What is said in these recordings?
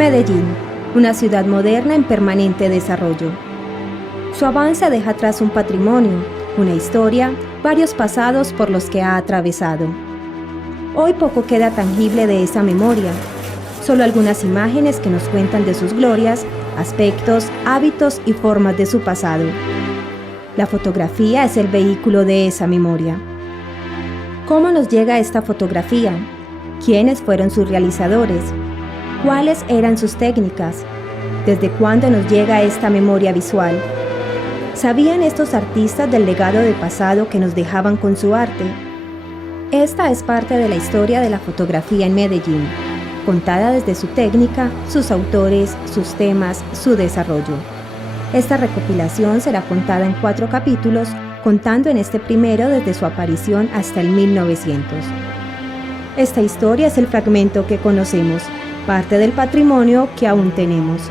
Medellín, una ciudad moderna en permanente desarrollo. Su avance deja atrás un patrimonio, una historia, varios pasados por los que ha atravesado. Hoy poco queda tangible de esa memoria, solo algunas imágenes que nos cuentan de sus glorias, aspectos, hábitos y formas de su pasado. La fotografía es el vehículo de esa memoria. ¿Cómo nos llega esta fotografía? ¿Quiénes fueron sus realizadores? ¿Cuáles eran sus técnicas? ¿Desde cuándo nos llega esta memoria visual? ¿Sabían estos artistas del legado de pasado que nos dejaban con su arte? Esta es parte de la historia de la fotografía en Medellín, contada desde su técnica, sus autores, sus temas, su desarrollo. Esta recopilación será contada en 4 capítulos, contando en este primero desde su aparición hasta el 1900. Esta historia es el fragmento que conocemos, parte del patrimonio que aún tenemos.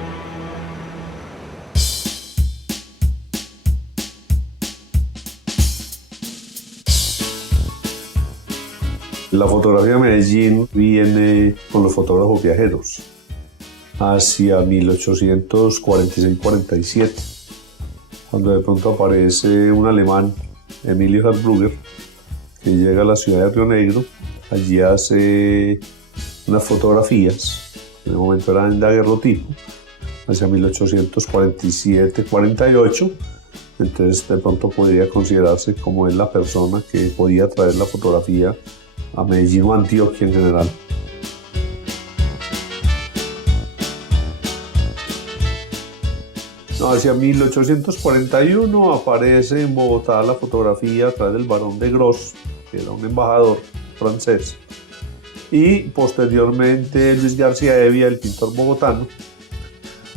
La fotografía de Medellín viene con los fotógrafos viajeros hacia 1846-47, cuando de pronto aparece un alemán, Emilio Hartbrugger, que llega a la ciudad de Río Negro. Allí hace unas fotografías, en el momento eran en daguerrotipo, hacia 1847-48, entonces de pronto podría considerarse como es la persona que podía traer la fotografía a Medellín o Antioquia en general. Hacia 1841 aparece en Bogotá la fotografía a través del barón de Gros, que era un embajador francés, y posteriormente Luis García Hevia, el pintor bogotano,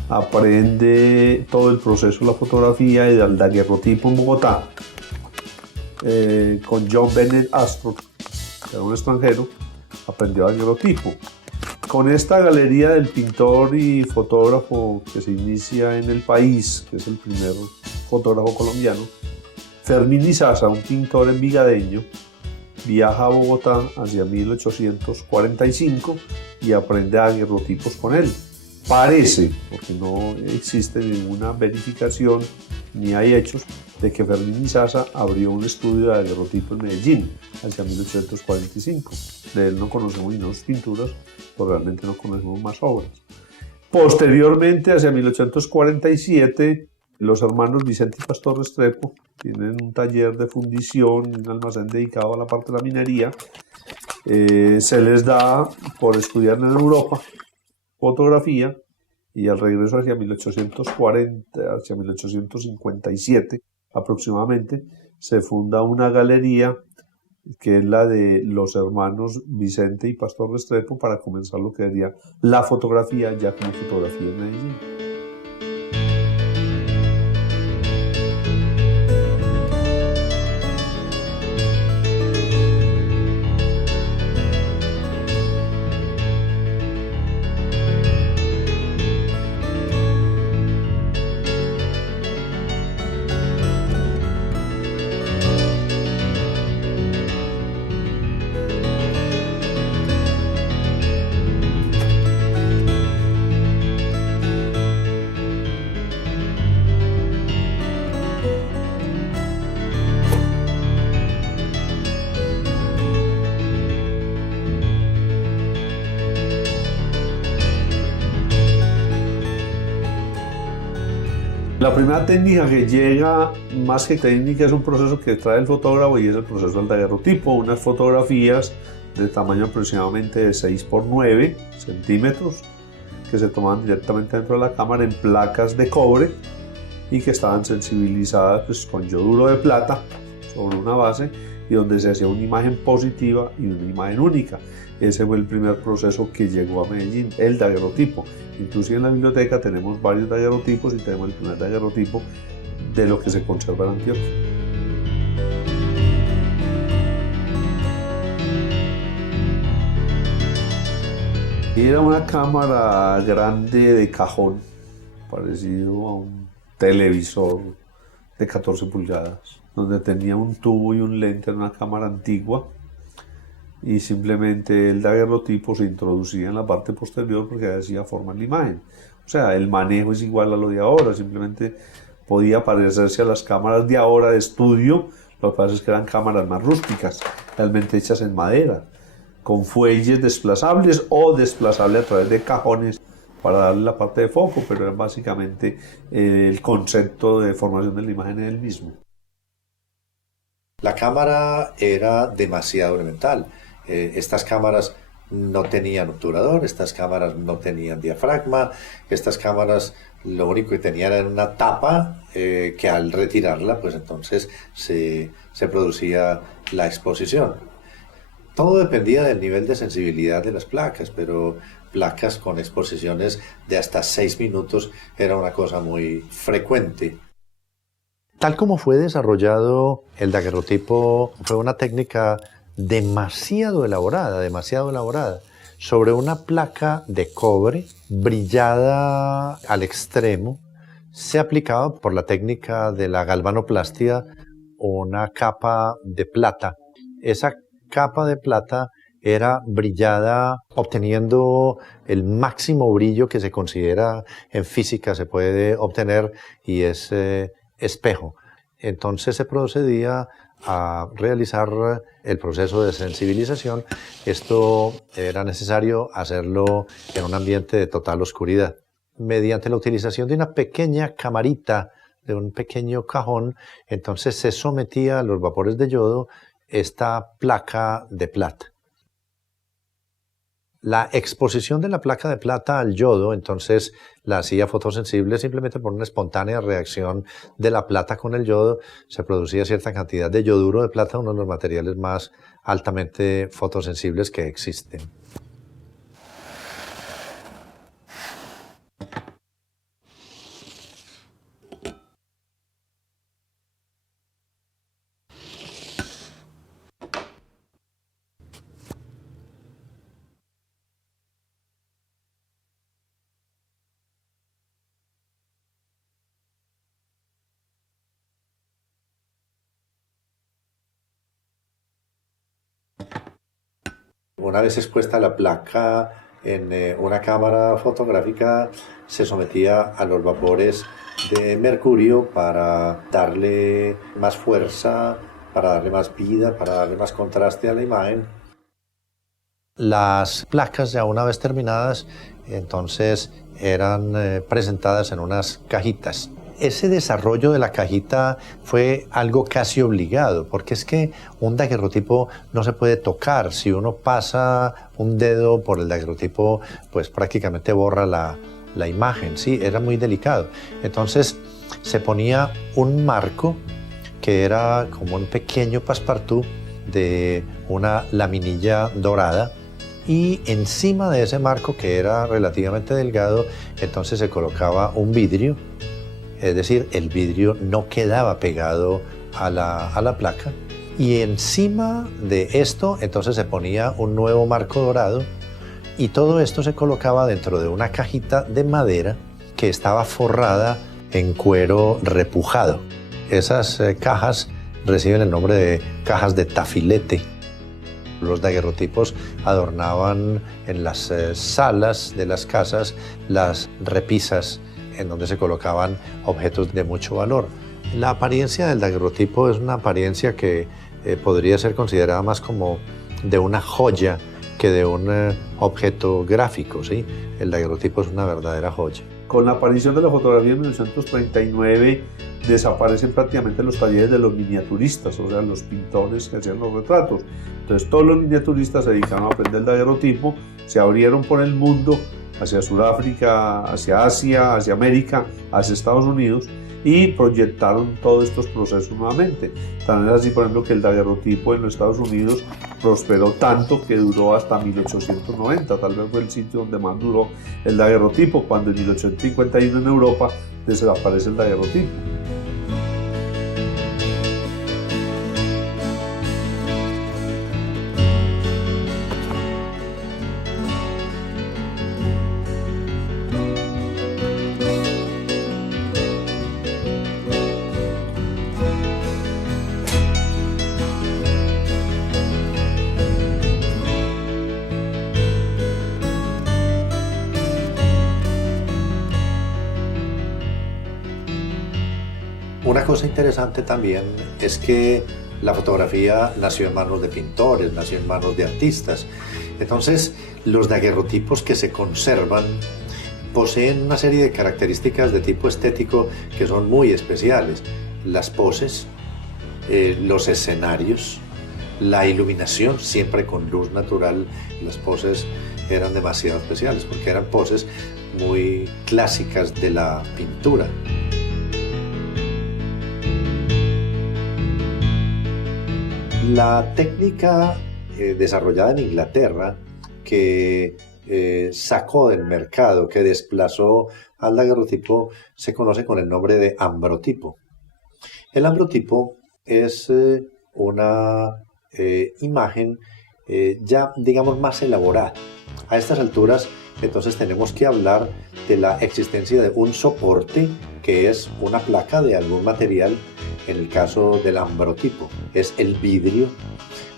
aprende todo el proceso de la fotografía y del daguerrotipo en Bogotá con John Bennett Astor, que era un extranjero, aprendió daguerrotipo. Con esta galería del pintor y fotógrafo que se inicia en El País, que es el primer fotógrafo colombiano, Fermín Izaza, un pintor envigadeño, viaja a Bogotá hacia 1845 y aprende daguerrotipos con él. Parece, porque no existe ninguna verificación ni hay hechos, de que Fermín Izaza abrió un estudio de daguerrotipo en Medellín hacia 1845. De él no conocemos ni unas pinturas, pero realmente no conocemos más obras. Posteriormente, hacia 1847, los hermanos Vicente y Pastor Restrepo tienen un taller de fundición, un almacén dedicado a la parte de la minería. Se les da por estudiar en Europa fotografía, y al regreso hacia 1840, hacia 1857 aproximadamente, se funda una galería que es la de los hermanos Vicente y Pastor Restrepo, para comenzar lo que sería la fotografía ya como fotografía en Medellín. La primera técnica que llega, más que técnica, es un proceso que trae el fotógrafo, y es el proceso del daguerrotipo. Unas fotografías de tamaño aproximadamente de 6 por 9 centímetros que se tomaban directamente dentro de la cámara en placas de cobre y que estaban sensibilizadas pues, con yoduro de plata sobre una base, y donde se hacía una imagen positiva y una imagen única. Ese fue el primer proceso que llegó a Medellín, el daguerrotipo. Inclusive en la biblioteca tenemos varios daguerrotipos, y tenemos el primer daguerrotipo de lo que se conserva en Antioquia. Era una cámara grande de cajón, parecido a un televisor de 14 pulgadas, donde tenía un tubo y un lente. Era una cámara antigua, y simplemente el daguerrotipo se introducía en la parte posterior porque hacía forma en la imagen. O sea, el manejo es igual a lo de ahora, simplemente podía parecerse a las cámaras de ahora de estudio, lo que pasa es que eran cámaras más rústicas, realmente hechas en madera, con fuelles desplazables o desplazables a través de cajones para darle la parte de foco, pero era básicamente el concepto de formación de la imagen es el mismo. La cámara era demasiado elemental. Estas cámaras no tenían obturador, estas cámaras no tenían diafragma, estas cámaras lo único que tenían era una tapa que al retirarla, pues entonces se producía la exposición. Todo dependía del nivel de sensibilidad de las placas, pero placas con exposiciones de hasta 6 minutos era una cosa muy frecuente. Tal como fue desarrollado el daguerrotipo, fue una técnica demasiado elaborada, sobre una placa de cobre brillada al extremo. Se aplicaba por la técnica de la galvanoplastia una capa de plata. Esa capa de plata era brillada obteniendo el máximo brillo que se considera en física se puede obtener, y es espejo. Entonces se procedía a realizar el proceso de sensibilización. Esto era necesario hacerlo en un ambiente de total oscuridad. Mediante la utilización de una pequeña camarita, de un pequeño cajón, entonces se sometía a los vapores de yodo esta placa de plata. La exposición de la placa de plata al yodo, entonces, la hacía fotosensible simplemente por una espontánea reacción de la plata con el yodo. Se producía cierta cantidad de yoduro de plata, uno de los materiales más altamente fotosensibles que existen. Una vez expuesta la placa en una cámara fotográfica, se sometía a los vapores de mercurio para darle más fuerza, para darle más vida, para darle más contraste a la imagen. Las placas, ya una vez terminadas, entonces eran presentadas en unas cajitas. Ese desarrollo de la cajita fue algo casi obligado, porque es que un daguerrotipo no se puede tocar. Si uno pasa un dedo por el daguerrotipo, pues prácticamente borra la imagen, ¿sí? Era muy delicado. Entonces se ponía un marco que era como un pequeño passepartout de una laminilla dorada, y encima de ese marco, que era relativamente delgado, entonces se colocaba un vidrio. Es decir, el vidrio no quedaba pegado a la placa, y encima de esto entonces se ponía un nuevo marco dorado, y todo esto se colocaba dentro de una cajita de madera que estaba forrada en cuero repujado. Esas cajas reciben el nombre de cajas de tafilete. Los daguerrotipos adornaban en las salas de las casas las repisas en donde se colocaban objetos de mucho valor. La apariencia del daguerrotipo es una apariencia que podría ser considerada más como de una joya que de un objeto gráfico, ¿sí? El daguerrotipo es una verdadera joya. Con la aparición de la fotografía en 1939 desaparecen prácticamente los talleres de los miniaturistas, o sea, los pintores que hacían los retratos. Entonces todos los miniaturistas se dedicaron a aprender el daguerrotipo, se abrieron por el mundo, hacia Sudáfrica, hacia Asia, hacia América, hacia Estados Unidos, y proyectaron todos estos procesos nuevamente. Tan es así, por ejemplo, que el daguerrotipo en los Estados Unidos prosperó tanto que duró hasta 1890, tal vez fue el sitio donde más duró el daguerrotipo, cuando en 1851 en Europa desaparece el daguerrotipo. Una cosa interesante también es que la fotografía nació en manos de pintores, nació en manos de artistas. Entonces, los daguerrotipos que se conservan poseen una serie de características de tipo estético que son muy especiales. Las poses, los escenarios, la iluminación, siempre con luz natural. Las poses eran demasiado especiales porque eran poses muy clásicas de la pintura. La técnica desarrollada en Inglaterra que sacó del mercado, que desplazó al daguerrotipo, se conoce con el nombre de ambrotipo. El ambrotipo es una imagen ya, digamos, más elaborada. A estas alturas, entonces, tenemos que hablar de la existencia de un soporte que es una placa de algún material. En el caso del ambrotipo es el vidrio,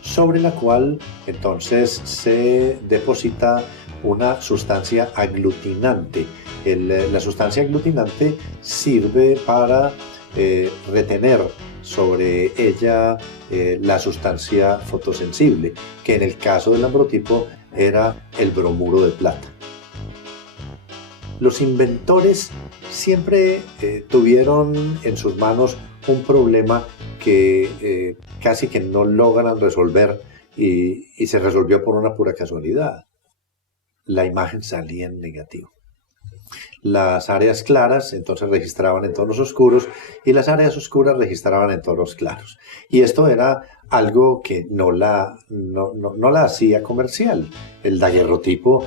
sobre la cual entonces se deposita una sustancia aglutinante. La sustancia aglutinante sirve para retener sobre ella la sustancia fotosensible, que en el caso del ambrotipo era el bromuro de plata. Los inventores siempre tuvieron en sus manos un problema que casi que no logran resolver y se resolvió por una pura casualidad. La imagen salía en negativo. Las áreas claras entonces registraban en tonos oscuros y las áreas oscuras registraban en tonos claros. Y esto era algo que no la hacía comercial. El daguerrotipo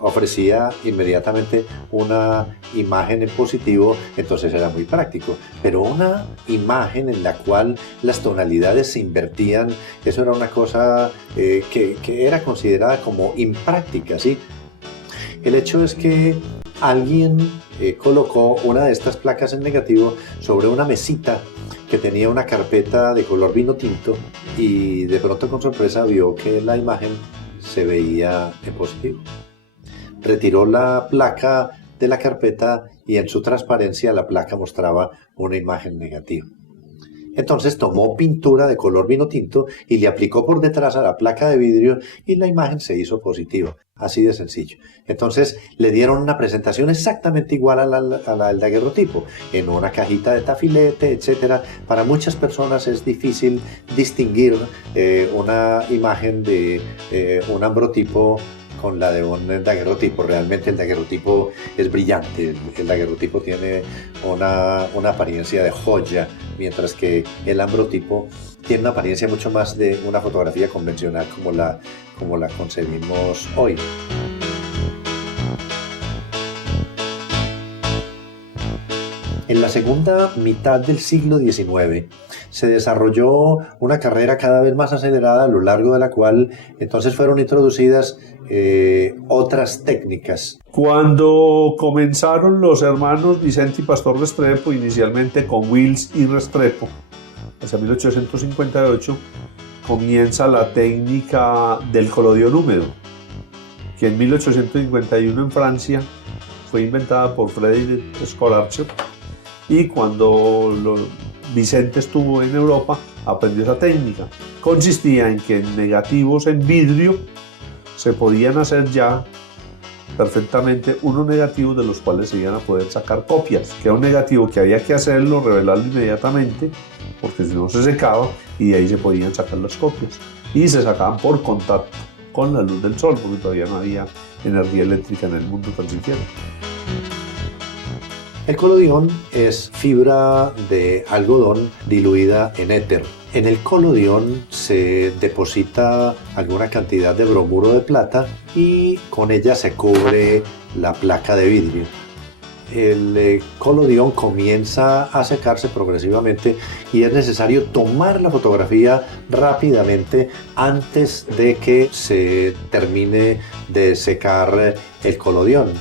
ofrecía inmediatamente una imagen en positivo, entonces era muy práctico. Pero una imagen en la cual las tonalidades se invertían, eso era una cosa que era considerada como impráctica, ¿sí? El hecho es que alguien colocó una de estas placas en negativo sobre una mesita que tenía una carpeta de color vino tinto y de pronto con sorpresa vio que la imagen se veía en positivo. Retiró la placa de la carpeta y en su transparencia la placa mostraba una imagen negativa. Entonces tomó pintura de color vino tinto y le aplicó por detrás a la placa de vidrio y la imagen se hizo positiva. Así de sencillo. Entonces le dieron una presentación exactamente igual a la del daguerrotipo, en una cajita de tafilete, etc. Para muchas personas es difícil distinguir una imagen de un ambrotipo con la de un daguerrotipo. Realmente el daguerrotipo es brillante, el daguerrotipo tiene una apariencia de joya, mientras que el ambrotipo tiene una apariencia mucho más de una fotografía convencional como la concebimos hoy. En la segunda mitad del siglo XIX se desarrolló una carrera cada vez más acelerada, a lo largo de la cual entonces fueron introducidas otras técnicas. Cuando comenzaron los hermanos Vicente y Pastor Restrepo, inicialmente con Wills y Restrepo, hacia 1858, comienza la técnica del colodión húmedo, que en 1851 en Francia fue inventada por Frédéric Scholarcher, y cuando Vicente estuvo en Europa aprendió esa técnica. Consistía en que en negativos en vidrio se podían hacer ya perfectamente unos negativos de los cuales se iban a poder sacar copias, que era un negativo que había que hacerlo, revelarlo inmediatamente, porque si no se secaba, y de ahí se podían sacar las copias. Y se sacaban por contacto con la luz del sol, porque todavía no había energía eléctrica en el mundo tan siquiera. El colodión es fibra de algodón diluida en éter. En el colodión se deposita alguna cantidad de bromuro de plata y con ella se cubre la placa de vidrio. El colodión comienza a secarse progresivamente y es necesario tomar la fotografía rápidamente antes de que se termine de secar el colodión.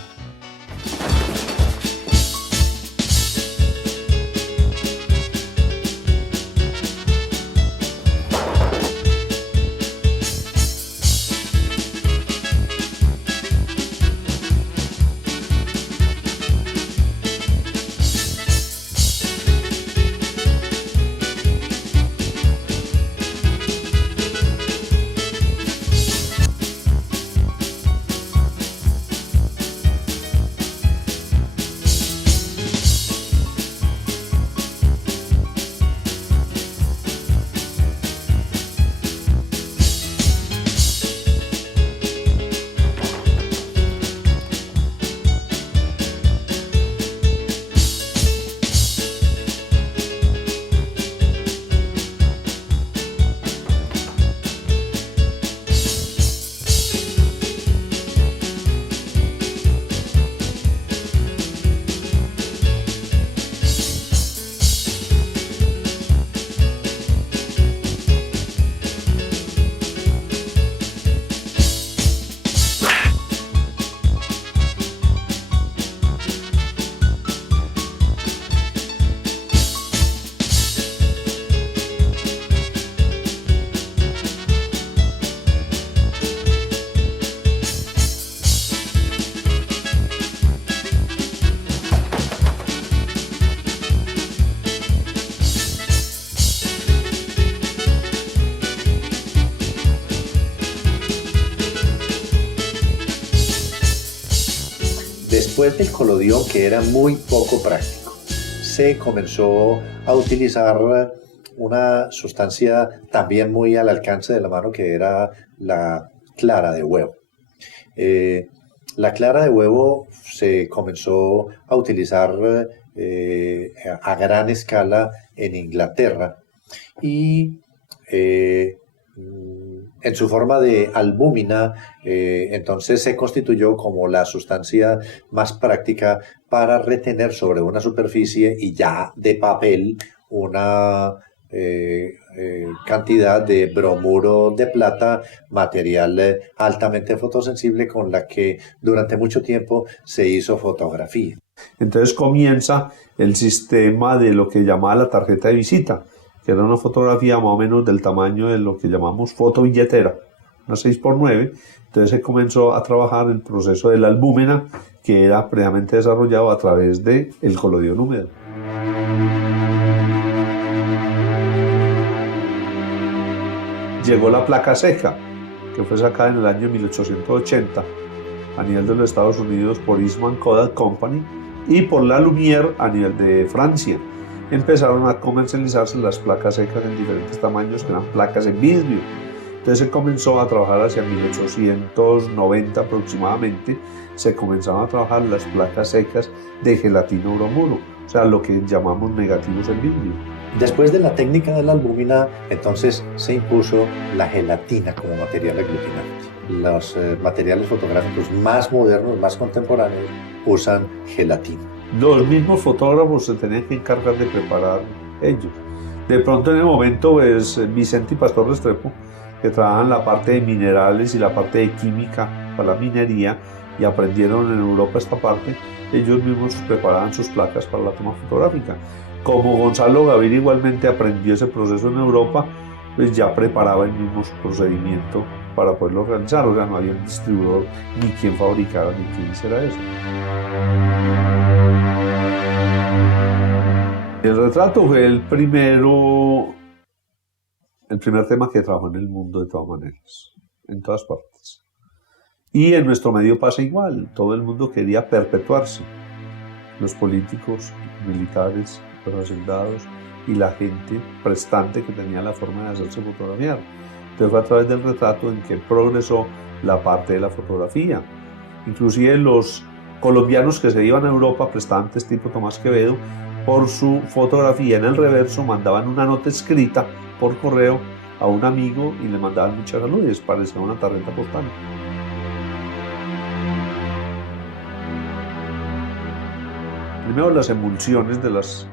después del colodión, que era muy poco práctico, se comenzó a utilizar una sustancia también muy al alcance de la mano, que era la clara de huevo. La clara de huevo se comenzó a utilizar a gran escala en Inglaterra y en su forma de albúmina, entonces se constituyó como la sustancia más práctica para retener sobre una superficie y ya de papel una cantidad de bromuro de plata, material altamente fotosensible con la que durante mucho tiempo se hizo fotografía. Entonces comienza el sistema de lo que llamaba la tarjeta de visita, que era una fotografía más o menos del tamaño de lo que llamamos fotobilletera, una 6x9. Entonces se comenzó a trabajar el proceso de la albúmina, que era previamente desarrollado a través del colodión húmedo. Llegó la placa seca, que fue sacada en el año 1880 a nivel de los Estados Unidos por Eastman Kodak Company y por la Lumière a nivel de Francia. Empezaron a comercializarse las placas secas en diferentes tamaños, que eran placas en vidrio. Entonces se comenzó a trabajar hacia 1890 aproximadamente, se comenzaron a trabajar las placas secas de gelatina bromuro, o sea, lo que llamamos negativos en vidrio. Después de la técnica de la albúmina, entonces se impuso la gelatina como material aglutinante. Los materiales fotográficos más modernos, más contemporáneos, usan gelatina. Los mismos fotógrafos se tenían que encargar de preparar ellos. De pronto en el momento, pues, Vicente y Pastor Restrepo, que trabajan la parte de minerales y la parte de química para la minería y aprendieron en Europa esta parte, ellos mismos preparaban sus placas para la toma fotográfica. Como Gonzalo Gaviria igualmente aprendió ese proceso en Europa, pues ya preparaba el mismo procedimiento para poderlo realizar. O sea, no había un distribuidor, ni quien fabricara, ni quién hiciera eso. El retrato fue el primer tema que trabajó en el mundo de todas maneras, en todas partes. Y en nuestro medio pasa igual, todo el mundo quería perpetuarse. Los políticos, militares, los hacendados y la gente prestante que tenía la forma de hacerse fotografiar. Entonces fue a través del retrato en que progresó la parte de la fotografía. Inclusive los colombianos que se iban a Europa, prestantes tipo Tomás Quevedo, por su fotografía en el reverso mandaban una nota escrita por correo a un amigo y le mandaban muchas saludes, parecía una tarjeta postal. Primero, las emulsiones de los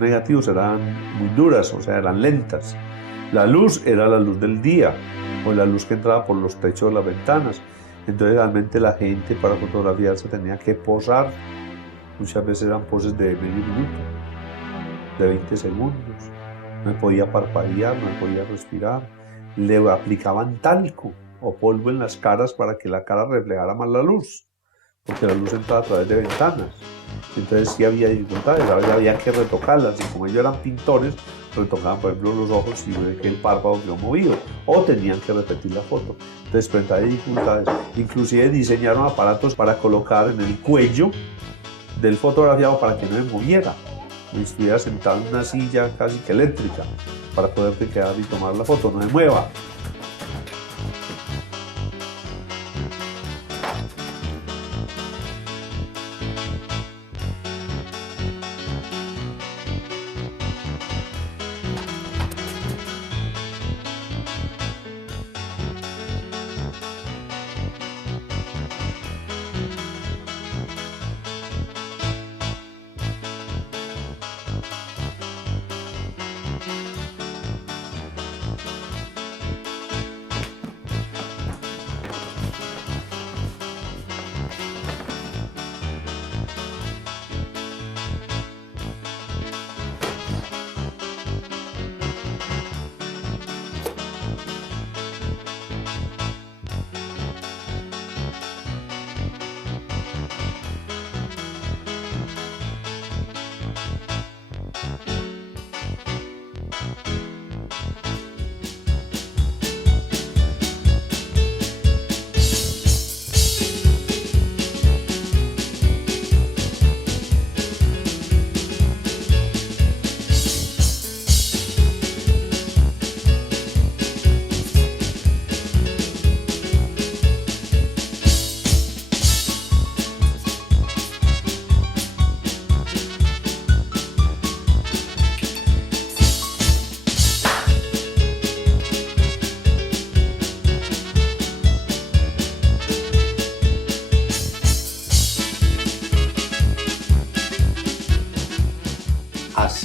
negativos eran muy duras, o sea, eran lentas. La luz era la luz del día, o la luz que entraba por los techos de las ventanas. Entonces, realmente la gente para fotografiarse tenía que posar. Muchas veces eran poses de medio minuto, de 20 segundos. No podía parpadear, no podía respirar. Le aplicaban talco o polvo en las caras para que la cara reflejara más la luz, porque la luz entraba a través de ventanas. Entonces sí había dificultades, había que retocarlas, y como ellos eran pintores, retocaban por ejemplo los ojos y ve que el párpado quedó movido, o tenían que repetir la foto. Entonces frente a dificultades, inclusive diseñaron aparatos para colocar en el cuello del fotografiado para que no se moviera, y estuviera sentado en una silla casi que eléctrica, para poderte quedar y tomar la foto, no se mueva.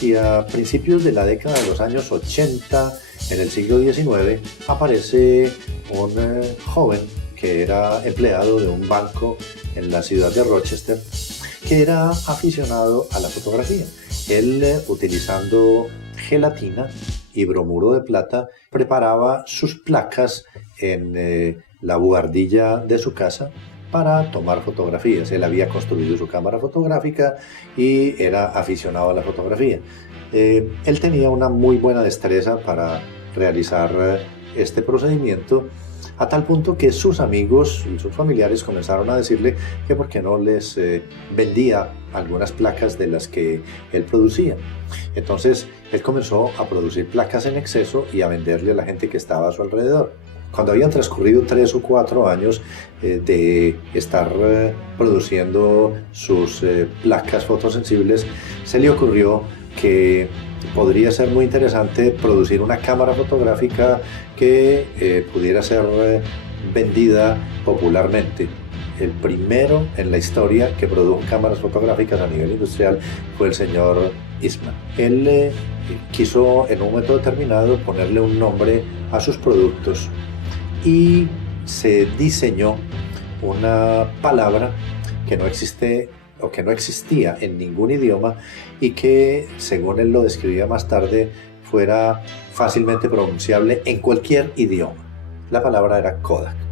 hacia principios de la década de los años 80, en el siglo XIX, aparece un joven que era empleado de un banco en la ciudad de Rochester, que era aficionado a la fotografía. Él, utilizando gelatina y bromuro de plata, preparaba sus placas en la buhardilla de su casa para tomar fotografías. Él había construido su cámara fotográfica y era aficionado a la fotografía. Él tenía una muy buena destreza para realizar este procedimiento, a tal punto que sus amigos y sus familiares comenzaron a decirle que por qué no les vendía algunas placas de las que él producía. Entonces él comenzó a producir placas en exceso y a venderle a la gente que estaba a su alrededor. Cuando habían transcurrido 3 o 4 años de estar produciendo sus placas fotosensibles, se le ocurrió que podría ser muy interesante producir una cámara fotográfica que pudiera ser vendida popularmente. El primero en la historia que produjo cámaras fotográficas a nivel industrial fue el señor Eastman. Él quiso en un momento determinado ponerle un nombre a sus productos y se diseñó una palabra que no existe o que no existía en ningún idioma y que, según él lo describía más tarde, fuera fácilmente pronunciable en cualquier idioma. La palabra era Kodak.